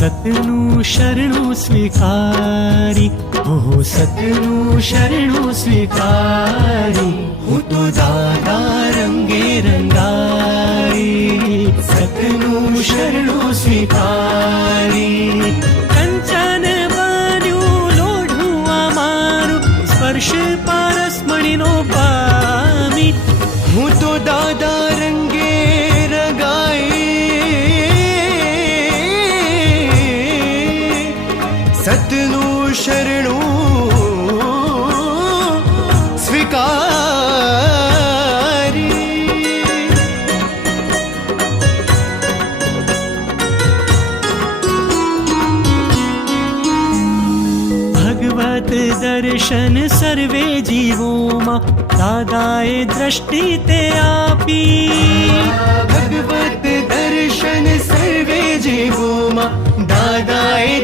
સતનું શરણું સ્વીકારી, ઓહો સતનું શરણું સ્વીકારી, હું તો દાદા રંગે રંગાઈ, સતનું શરણું સ્વીકારી. કંચન બન્યું લોઢું આ મારું, સ્પર્શ પારસમણીનો પામી, હું તો દાદા રંગે રંગાઈ, સતનું શરણું સ્વીકારી. ભગવત દર્શન સર્વે જીવોમાં દાદાએ દ્રષ્ટિ તે આપી, ભગવત દર્શન સર્વે જીવોમાં દાદાએ